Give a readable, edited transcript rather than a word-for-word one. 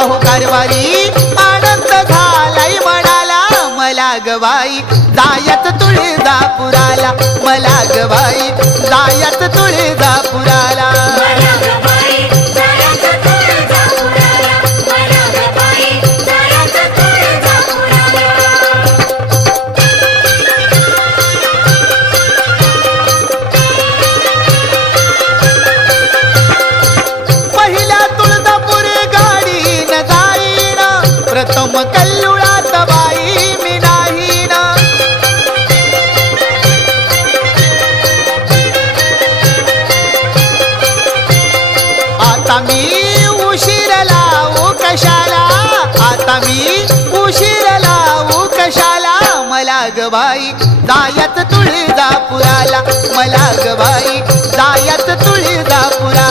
अहो कारवारी आनंद झालाय मनाला मला ग बाई जायच तुळजापुराला मला ग बाई जायच तुळजापुराला प्रथम कल्लुळात बाई मी नाही ना आता मी उशीर लावू कशाला आता मी उशीर लावू कशाला मला ग बाई जायच तुळजापुराला मला ग बाई जायच तुळजापुराला